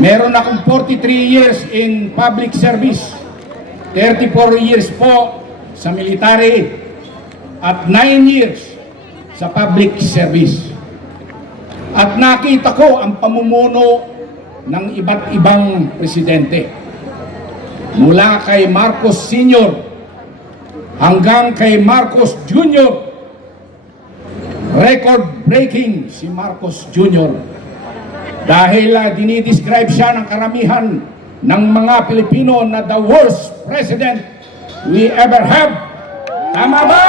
Meron akong 43 years in public service, 34 years po sa military, at 9 years sa public service. At nakita ko ang pamumuno ng iba't ibang presidente. Mula kay Marcos Sr. hanggang kay Marcos Jr. Record-breaking si Marcos Jr. Dahil dinidescribe siya ng karamihan ng mga Pilipino na the worst president we ever have. Tama ba?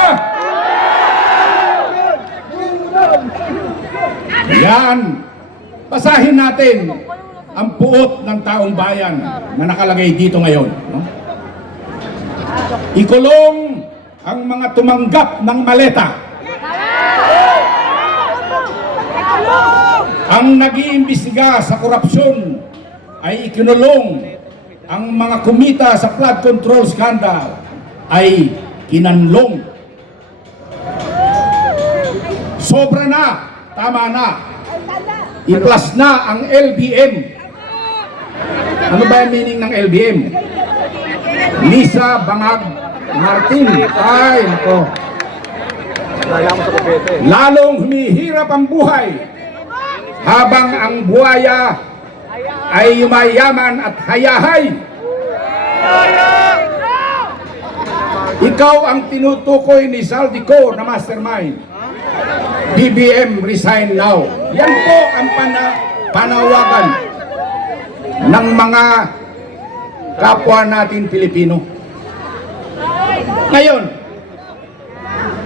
Yan. Basahin natin ang puot ng taong bayan na nakalagay dito ngayon. No? Ikulong ang mga tumanggap ng maleta. Ang nag-iimbestiga sa korupsyon ay ikinulong. Ang mga kumita sa flood control scandal ay kinanlong. Sobra na, tama na. I-plus na ang LBM. Ano ba yung meaning ng LBM? Lisa Bangag Martin. Ay, ito. Lalong humihirap ang buhay habang ang buhaya ay yumayaman at hayahay. Ikaw ang tinutukoy ni Saldico na mastermind. BBM resign now. Yan po ang panawagan ng mga kapwa natin Pilipino. Ngayon,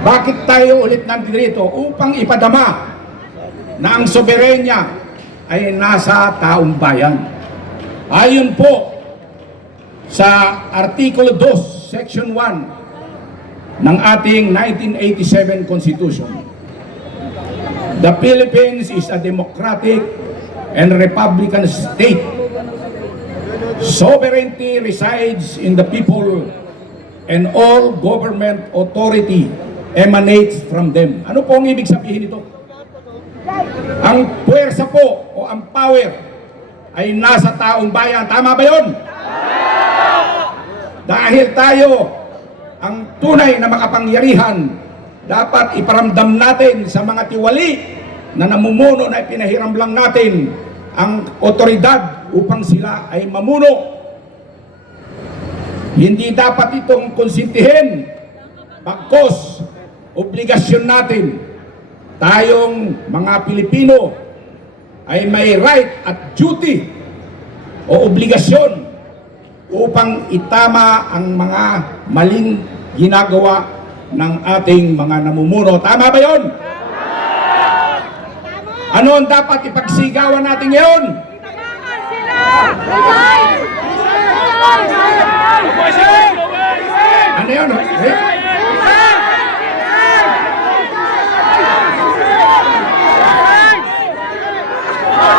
bakit tayo ulit nandito? Upang ipadama na ang soberenya ay nasa taong bayan. Ayon po sa Artikulo 2, Section 1 ng ating 1987 Constitution, the Philippines is a democratic and republican state. Sovereignty resides in the people and all government authority emanates from them. Ano po ang ibig sabihin nito? Ang puwersa po o ang power ay nasa taong bayan. Tama ba yun? Dahil tayo ang tunay na makapangyarihan, dapat iparamdam natin sa mga tiwali na namumuno na ipinahiram lang natin ang otoridad upang sila ay mamuno. Hindi dapat itong konsintihin, bagkus obligasyon natin. Tayong mga Pilipino ay may right at duty o obligasyon upang itama ang mga maling ginagawa ng ating mga namumuno. Tama ba yun? Ano ang dapat ipagsigawan natin ngayon? Ano yun?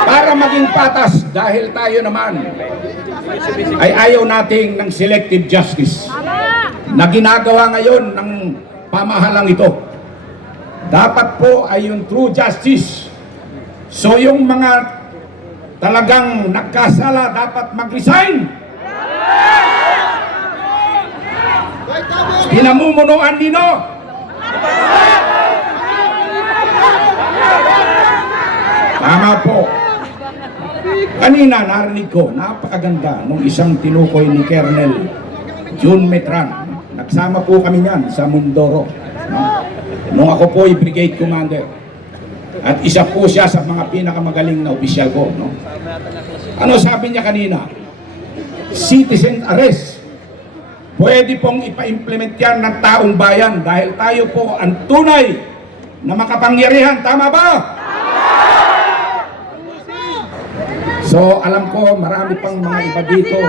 Para maging patas, dahil tayo naman ay ayaw nating ng selective justice na ginagawa ngayon ng pamahalang ito. Dapat po ay yung true justice. So yung mga talagang nagkasala dapat mag-resign. Pinamumunuan nino. Tama po. Kanina narinig ko, napakaganda nung isang tinukoy ni Colonel June Metran. Nagsama po kami niyan sa Mindoro. No? Nung ako po ay brigade commander. At isa po siya sa mga pinakamagaling na opisyal ko. No? Ano sabi niya kanina? Citizen arrest. Pwede pong ipa-implement yan ng taong bayan dahil tayo po ang tunay na makapangyarihan. Tama ba? So alam ko marami pang mga iba dito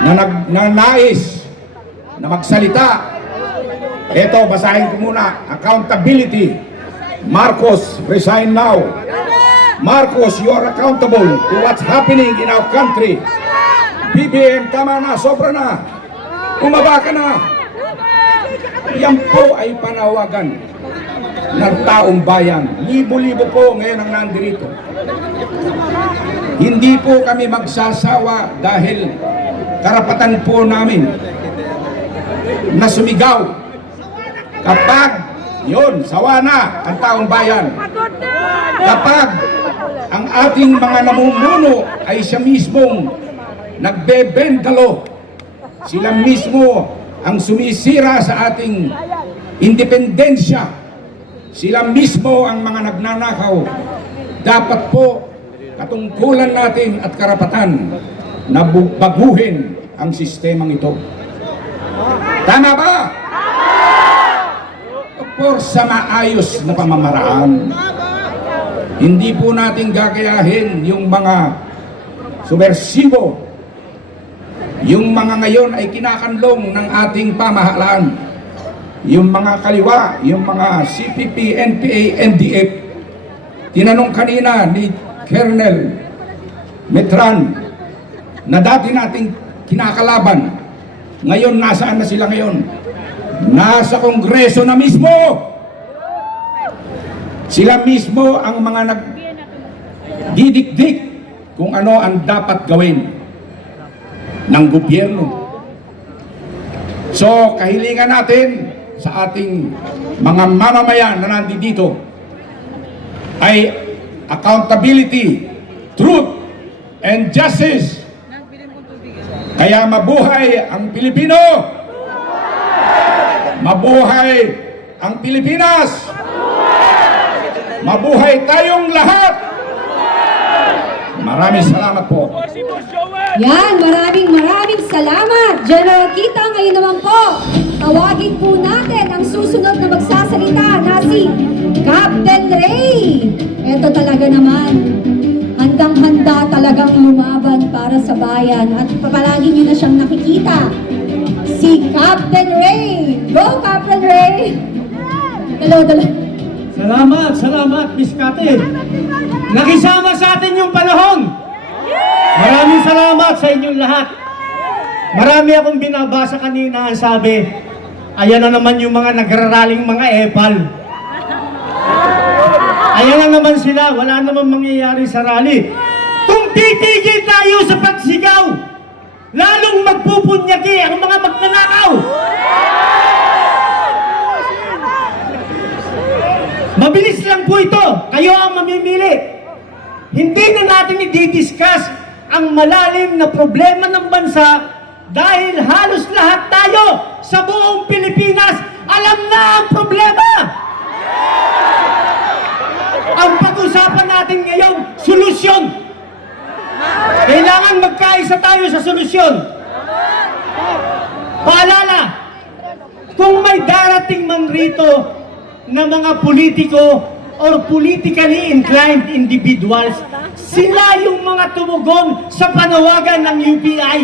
na nais na magsalita. Ito, basahin ko muna. Accountability. Marcos, resign now. Marcos, you are accountable to what's happening in our country. BBM, tama na, sobra na. Umaba ka na. Yan po ay panawagan ng taong bayan. Libo-libo po ngayon ang nandirito. Hindi po kami magsasawa dahil karapatan po namin na sumigaw kapag yun, sawa na ang taong bayan. Kapag ang ating mga namumuno ay siya mismong nagbebendalo, sila mismo ang sumisira sa ating independensya, sila mismo ang mga nagnanakaw, dapat po katungkulan natin at karapatan na baguhin ang sistemang ito. Tama ba? Por sa maayos na pamamaraan. Hindi po natin gagayahin yung mga subversibo, yung mga ngayon ay kinakanlong ng ating pamahalaan, yung mga kaliwa, yung mga CPP, NPA, NDF. Tinanong kanina ni Colonel Metran na dati nating kinakalaban, ngayon nasaan na sila ngayon? Nasa Kongreso na mismo. Sila mismo ang mga nagdidikdik kung ano ang dapat gawin ng gobyerno. So, kahilingan natin sa ating mga mamamayan na nandito ay accountability, truth, and justice. Kaya mabuhay ang Pilipino! Mabuhay ang Pilipinas! Mabuhay tayong lahat! Maraming salamat po. Yan, maraming salamat. General Kita, ngayon naman po, tawagin po natin ang susunod na magsasalita na si Captain Ray. Ito talaga naman, handang-handa talagang lumaban para sa bayan at palagi nyo na siyang nakikita. Si Captain Ray. Go, Captain Ray! Hello. Salamat, Miss Kate. Nakisama sa atin yung panahon. Maraming salamat sa inyong lahat. Marami akong binabasa kanina ang sabi, ayan na naman yung mga nagraraling mga epal. Ayan na naman sila, wala naman mangyayari sa rally. Kung titigil tayo sa pagsigaw, lalong magpupunyaki ang mga magnanakaw. Mabilis lang po ito. Kayo ang mamimili. Hindi na natin i-discuss ang malalim na problema ng bansa dahil halos lahat tayo sa buong Pilipinas alam na ang problema. Ang pag-usapan natin ngayon, solusyon. Kailangan magkaisa tayo sa solusyon. Paalala, kung may darating man rito na mga politiko or politically inclined individuals, sila yung mga tumugon sa panawagan ng UPI.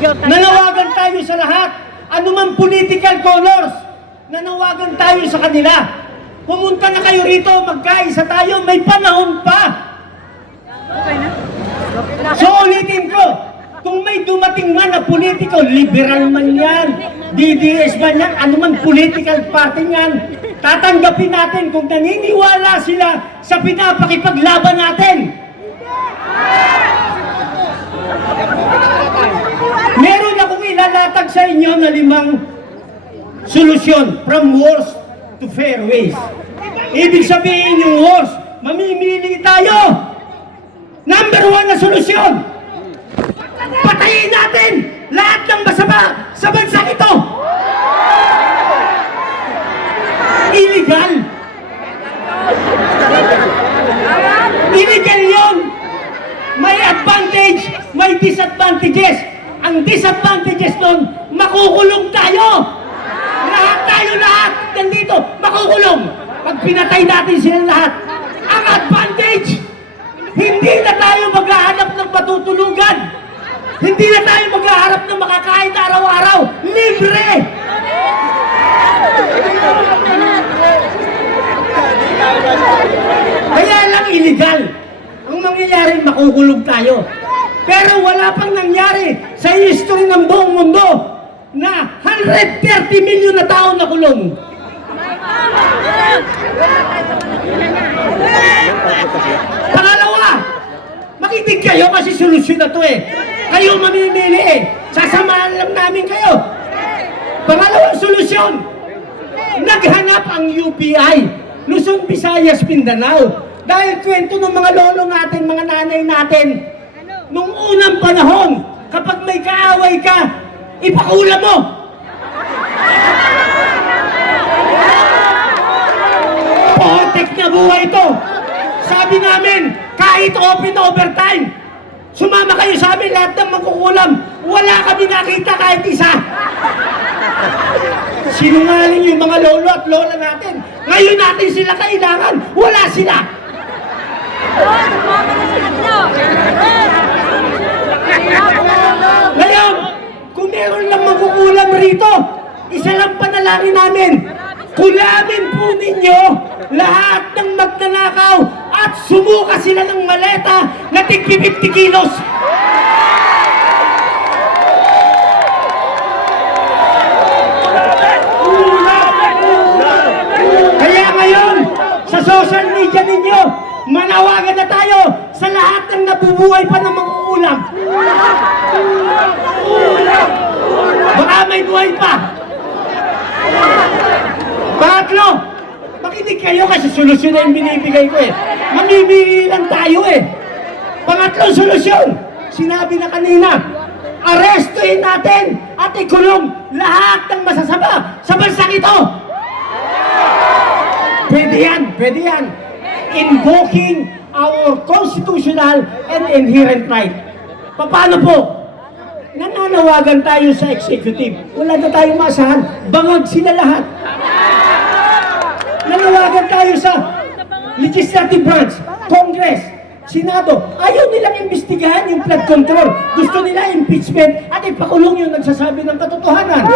Nanawagan tayo sa lahat, anumang political colors, nanawagan tayo sa kanila. Pumunta na kayo rito, magkaisa tayo, may panahon pa. So ulitin ko, kung may dumating man na politiko, liberal man yan, DDS man yan, anumang political party yan, tatanggapin natin kung naniniwala sila sa pinapakipaglaban natin. Meron akong ilalatag sa inyo na 5 solusyon from worst to fair ways. Ibig sabihin yung worst, mamimili tayo. Number 1 na solusyon, patayin natin lahat ng masama sa bansang ito. Illegal. Illegal yun. May advantage, may disadvantages. Ang disadvantages nun, makukulong tayo. Lahat nandito, makukulong. Pag pinatay natin sila lahat. Ang advantage, hindi na tayo maghahanap ng matutulugan. Hindi na tayo maghahanap ng makakain araw-araw. Libre! Kaya lang illegal. Ang mangyayari, makukulong tayo. Pero wala pang nangyari sa history ng buong mundo na 130 milyon na tao na kulong. Pangalawa, makinig kayo kasi solusyon na to eh. Kayo mamimili eh. Sasamahan lang namin kayo. Pangalawang solusyon, naghanap ang UPI, Luzon, Visayas, Mindanao. Dahil kwento ng mga lolo natin, mga nanay natin, nung unang panahon, kapag may kaaway ka, ipakula mo. Potek na buhay ito. Sabi namin, kahit open overtime, sumama kayo sa amin lahat ng magkukulam. Wala kami nakita kahit isa. Sinungaling yung mga lolo at lola natin. Ngayon natin sila kailangan. Wala sila. Ngayon, kung meron lang magkukulam rito, isa lang panalangin namin. Kulamin po ninyo lahat ng magnanakaw at sumuka sila ng maleta na tigpi 50 kilos. Kaya ngayon, sa social media ninyo, manawagan na tayo sa lahat ng nabubuhay pa ng mga ulam. Baka may buhay pa. Pangatlo, makinig kayo kasi solusyon na yung binibigay ko eh. Mamimili lang tayo eh. Pangatlong solusyon, sinabi na kanina, arestuhin natin at ikulong lahat ng masasama sa bansang ito. Pwede yan, pwede yan. Invoking our constitutional and inherent right. Paano po? Nananawagan tayo sa executive. Wala na tayong maasahan. Bangag sila lahat. Nanawagan tayo sa legislative branch, Congress, Senado. Ayaw nilang imbestigahan yung flood control. Gusto nila impeachment at ipakulong yung nagsasabi ng katotohanan.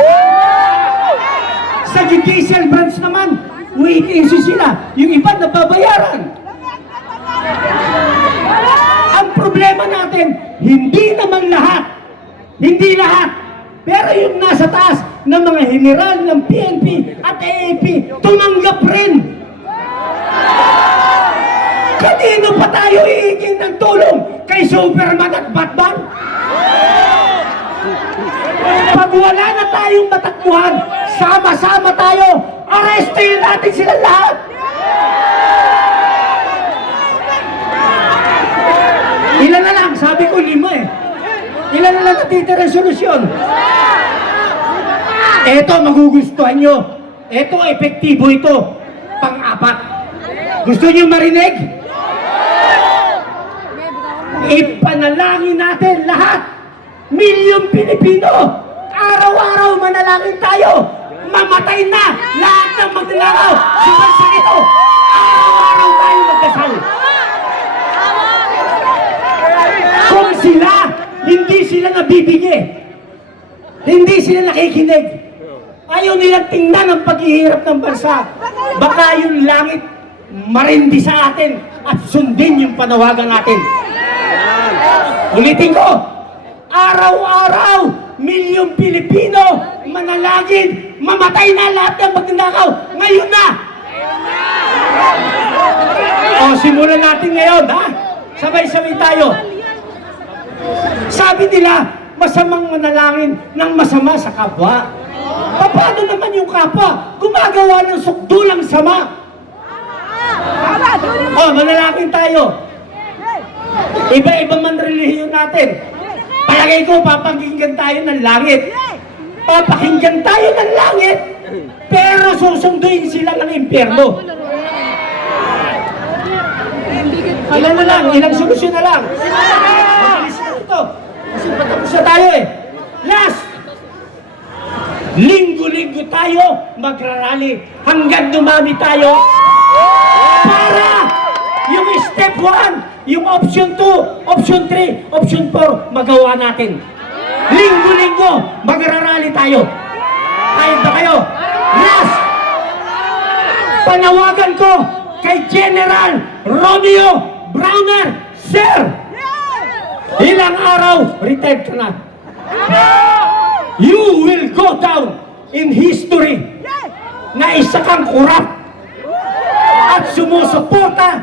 Sa judicial branch naman, wait and see sila. Yung iba nababayaran. Ang problema natin, hindi naman lahat. Hindi lahat. Pero yung nasa taas ng mga general ng PNP at AAP, tumanggap rin. Kanino pa tayo iingin ng tulong? Kay Superman at Batman? Pag wala na tayong matakbuhan, sama-sama tayo, arrestin natin sila lahat. Ilan na lang? Sabi ko 5 eh. Ilan na lang natitira solusyon? Eto, magugustuhan nyo. Eto, epektibo ito. Pang-apat. Gusto nyo marinig? Ipanalangin natin lahat. Milyong Pilipino. Araw-araw manalangin tayo. Mamatay na lahat ng magnanakaw sa bansa ito. Araw-araw tayo magdasal. Kung sila, hindi sila nabibigay. Hindi sila nakikinig. Ayaw nilang tingnan ang paghihirap ng bansa. Baka yung langit marindi sa atin at sundin yung panawagan natin. Ulitin ko, araw-araw, milyong Pilipino, manalangin, mamatay na lahat ng magnanakaw. Ngayon na! O, simulan natin ngayon, ha? Sabay-sabay tayo. Sabi nila, masamang manalangin ng masama sa kapwa. Paano naman yung kapwa? Gumagawa ng sukdulang sama. O, manalangin tayo. Iba-iba man relihiyon natin. Palagay ko, papakinggan tayo ng langit. Papakinggan tayo ng langit, pero susunduin sila ng impyerno. Ilan na lang? Ilang solusyon na lang? Mabilis na ito. Kasi patapos na tayo eh. Last! Linggo-linggo tayo magrarally hanggang dumami tayo para yung step 1, yung option 2, option 3, option 4 magawa natin. Linggo-linggo magrarally tayo. Kaya ba kayo? Last! Panawagan ko kay General Romeo Browner, Sir! Ilang araw, retired ka na. You will go down in history na isa kang kurap at sumusuporta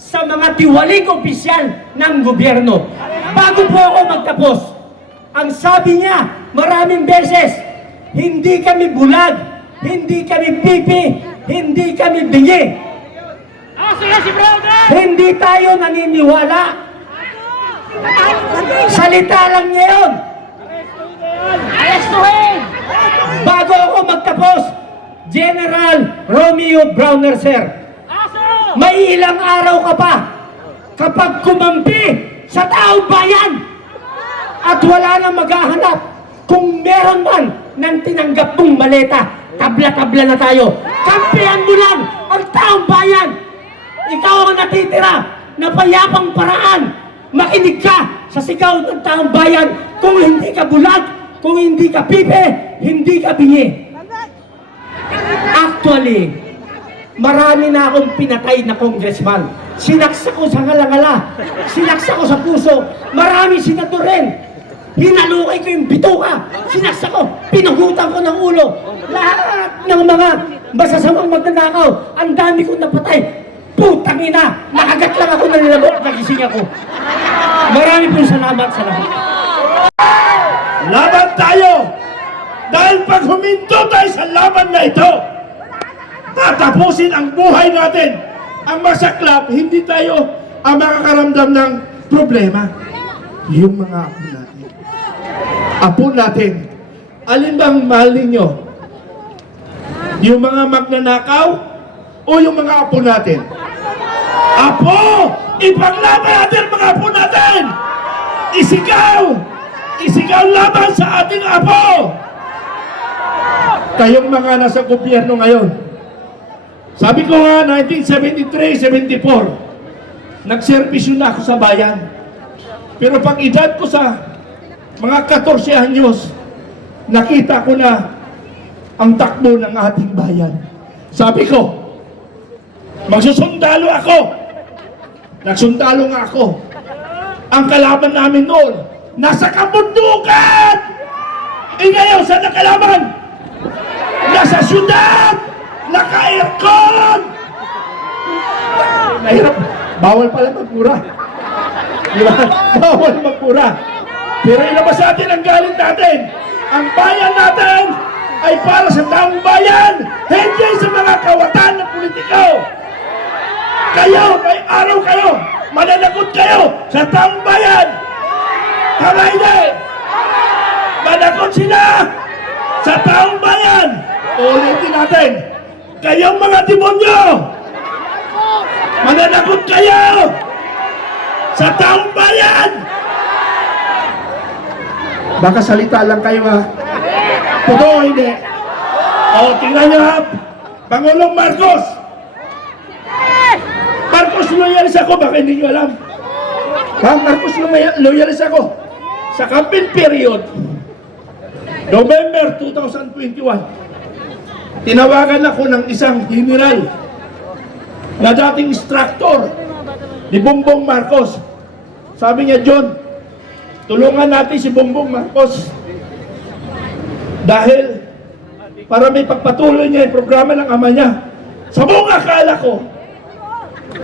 sa mga tiwaling opisyal ng gobyerno. Bago po ako magtapos, ang sabi niya maraming beses, hindi kami bulag, hindi kami pipi, hindi kami bingi. Hindi tayo naniniwala. Salita lang niya yun. Bago ako magtapos, General Romeo Browner, sir, may ilang araw ka pa kapag kumampi sa taong bayan at wala nang maghahanap kung meron man ng tinanggap mong maleta, tabla-tabla na tayo. Kampihan mo lang ang taong bayan. Ikaw ang natitira na payapang paraan. Makinig ka sa sigaw ng taong bayan. Kung hindi ka bulag, kung hindi ka pipe, hindi ka bingi. Actually, marami na akong pinatay na congressman. Sinaksak ko sa ngala-ngala. Sinaksak ko sa puso. Marami senador rin. Hinalukay ko yung bituka. Sinaksak ko. Pinugutan ko ng ulo. Lahat ng mga masasamang magnanakaw. Ang dami kong napatay. Putang ina. Nakagat lang ako ng nilagot at nagising ako. Marami pong salamat sa lahat. Laban tayo! Dahil pag huminto tayo sa laban na ito, tatapusin ang buhay natin. Ang masaklap, hindi tayo ang makakaramdam ng problema. Yung mga apo natin. Apo natin. Alin bang mahal ninyo? Yung mga magnanakaw o yung mga apo natin? Apo! Ipaglaban natin mga apo natin! Isigaw! Isigaw laban sa ating apo! Kayong mga nasa gobyerno ngayon, sabi ko nga, 1973-74, nagservisyo na ako sa bayan. Pero pag edad ko sa mga 14 anyos, nakita ko na ang takbo ng ating bayan. Sabi ko, magsusundalo ako. Nagsundalo nga ako. Ang kalaban namin noon, nasa kabundukan! E ngayon, saan ang kalaban? Nasa syudad! Naka-aircon! Mahirap. Bawal pala magmura. Di ba? Bawal magmura. Pero ilabas natin ang galit natin. Ang bayan natin ay para sa taong bayan, hindi sa mga kawatan ng politiko. Kayo, may araw kayo, mananagot kayo sa taong bayan. Tama hindi? Managot sila sa taong bayan. Ulitin natin. Kayong mga demonyo, mananagot kayo sa taong bayan. Baka salita lang kayo ha. Totoo hindi. O, tingnan nyo ha. Pangulong Marcos. Marcos loyalis ako, baka hindi nyo alam. Ha? Marcos loyalis ako. Sa campaign period, November 2021, tinawagan ako ng isang general na dating instructor ni Bongbong Marcos. Sabi niya, John, tulungan natin si Bongbong Marcos dahil para may pagpatuloy niya yung programa ng ama niya. Sa buong akala ko,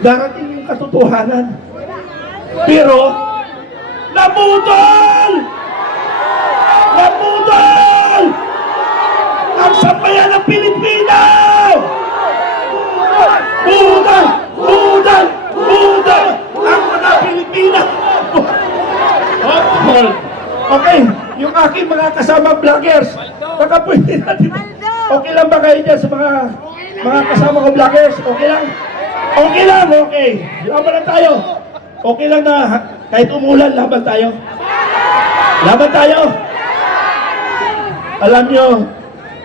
darating yung katotohanan. Pero, nabudol! Nabudol! Ang sambayan ng Pilipino! Budol! Budol! Budol! Ang mga Pilipino! Okay, yung aking mga kasama vloggers, baka pwede natin. Okay lang ba kayo dyan sa mga kasama ko vloggers? Okay lang? Okay lang, okay. Laban lang tayo. Okay lang na kahit umulan, laban tayo. Laban tayo. Alam nyo,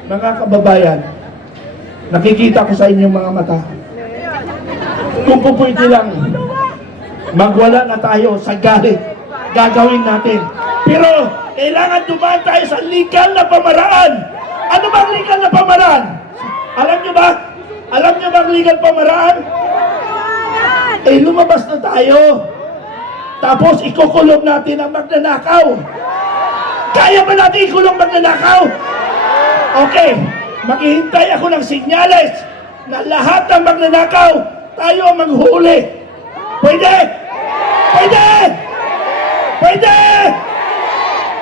mga kababayan, nakikita ko sa inyong mga mata. Kung po pwede lang, magwala na tayo sa galit. Gagawin natin. Pero, kailangan dumaan tayo sa legal na pamaraan. Ano bang legal na pamaraan? Alam nyo ba? Alam nyo bang legal pamaraan? Eh, lumabas na tayo. Tapos, ikukulong natin ang magnanakaw. Kaya ba natin ikulong magnanakaw? Okay, maghihintay ako ng sinyales na lahat ng magnanakaw, tayo ang maghuli. Pwede! Pwede! Pwede!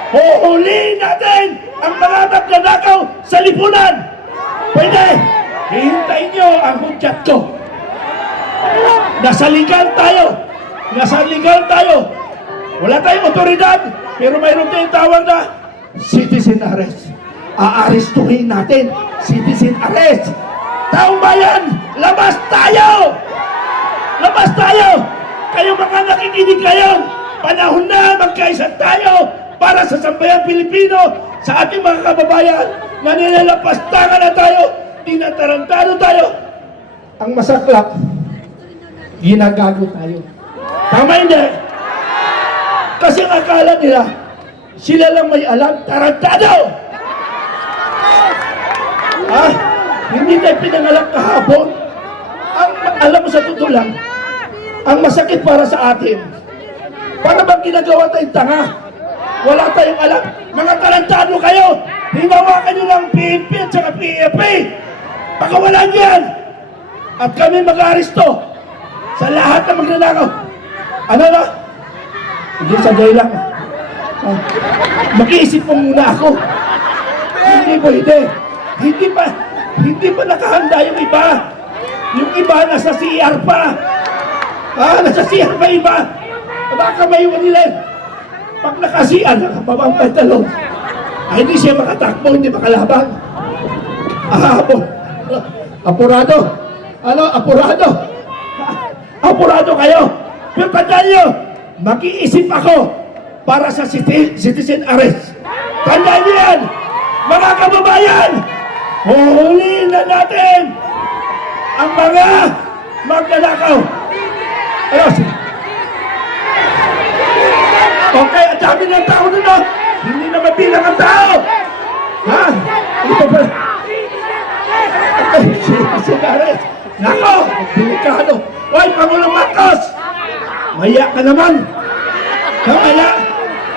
Huhulihin natin ang mga magnanakaw sa lipunan! Pwede! Hihintayin nyo ang hudyat ko. Nasa legal tayo! Nasa legal tayo! Wala tayong otoridad, pero mayroon tayong tawag na citizen arrest. Aarestuhin natin, citizen arrest. Taong bayan, labas tayo! Labas tayo! Kayo mga nakikinig ngayon, panahon na magkaisa tayo para sa sambayang Pilipino, sa ating mga kababayan na nilalapastangan na tayo, tinatarantado tayo. Ang masaklap, ginagago tayo. Tama hindi? Kasi ang akala nila, sila lang may alam, tarantado! Hindi tayo pinangalang kahapon. Alam mo sa totoo lang, ang masakit para sa atin, para bang ginagawa tayong tanga? Wala tayong alam. Mga tarantado kayo, hinawakan nyo ng PNP at saka PFP. Pakawalan yan! At kami mag-aresto sa lahat ng magnanakaw. Ano na? Hindi sagay lang. Mag-iisip mo muna ako. Hindi pwede. Hindi pa nakahanda yung iba. Yung iba nasa CR pa. Nasa CR pa iba. Baka may iwan nila. Pag naka-CR, nakababang pantalon. Ay, hindi siya makatakbo, hindi makalaban. Apurado. Ano? Apurado. Apurado kayo. Pero tandaan nyo, mag-iisip ako para sa citizen arrest. Tandaan nyo yan, mga kababayan. Huhulihin na natin ang mga magnanakaw. Ano? Okay, ang dami ng tao doon, no? Hindi na mabilang ang tao. Ha? Ito ba? Okay, citizen arrest. Nako, delikado. Hoy, Pangulong Marcos! Maya ka naman.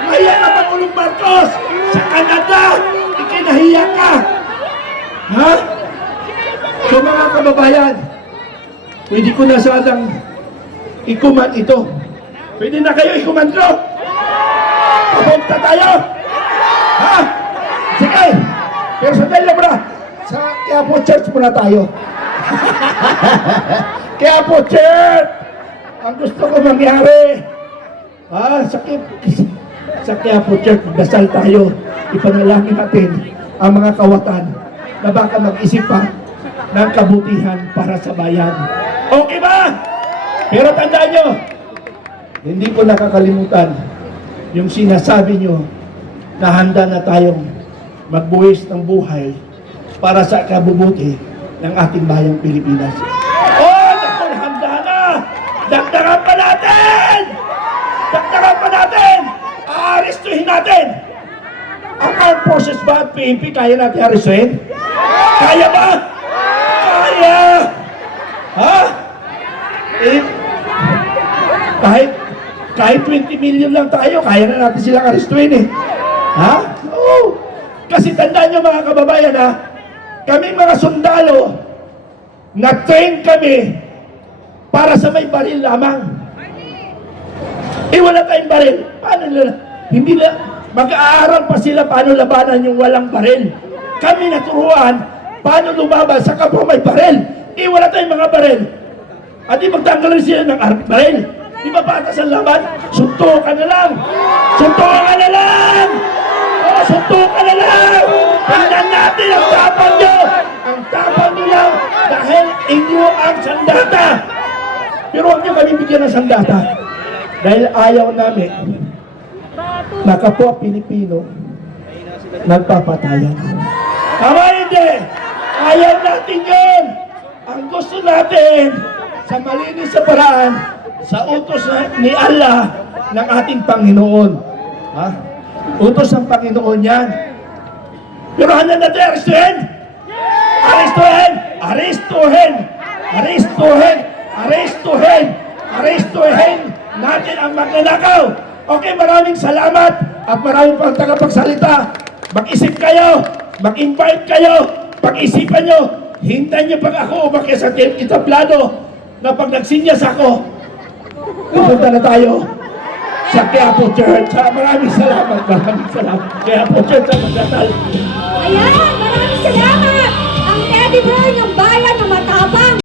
Maya ka, Pangulong Marcos! Sa Canada, ikinahiya ka. Ha? So mga kababayan, pwede ko na sanang ikuman ito. Pwede na kayo ikuman ko. Papunta tayo. Ha? Sige. Pero sandali lang bro. Sa Quiapo Church muna tayo. Quiapo Church! Ang gusto ko mangyari. Sa Quiapo Church, dasal tayo. Ipanalangin natin ang mga kawatan na baka mag-isip pa ng kabutihan para sa bayan. Okay ba? Pero tandaan nyo, hindi ko nakakalimutan yung sinasabi nyo na handa na tayong magbuwis ng buhay para sa kabubuti ng ating bayang Pilipinas. Naku, handa na! Dagdagan pa natin! Dagdagan pa natin! Aarestuhin natin! Ang Armed Forces ba at PNP, kaya natin arestuhin? Kaya ba? Kaya! Ha? Kahit 20 million lang tayo, kaya na natin silang arestuhin eh. Ha? Oo. Kasi tandaan nyo mga kababayan ha, kami mga sundalo, na-train kami para sa may baril lamang. Wala tayong baril. Paano nila? Hindi na, mag-aaral pa sila paano labanan yung walang baril. Kami naturuan paano lumaban sa kapwa may baril. Wala tayong mga baril. At magtanggal rin sila ng baril. Di ba patas ang laban? Suntukan na lang! Suntukan na lang! Suntukan na lang! Tingnan natin ang tapang nyo! Ang tapang nyo lang dahil inyo ang sandata! Pero huwag nyo kami bigyan ng sandata. Dahil ayaw namin na kapwa Pilipino nagpapatayan. Tama hindi! Ayaw natin yun! Ang gusto natin sa malinis sa paraan, sa utos ni Allah ng ating Panginoon. Ha? Utos ng Panginoon yan. Pero handa natin arestuhin? Arestuhin! Arestuhin! Arestuhin! Arestuhin! Arestuhin natin ang magnanakaw! Okay, maraming salamat at maraming pang tagapagsalita. Mag-isip kayo, mag-invite kayo, pag-isipan nyo, hintayin nyo pag ako umakyat sa itablado na pag nagsinyas ako, Pupunta na tayo sa Quiapo Church. Maraming salamat. Quiapo Church sa Magatal. Ayan,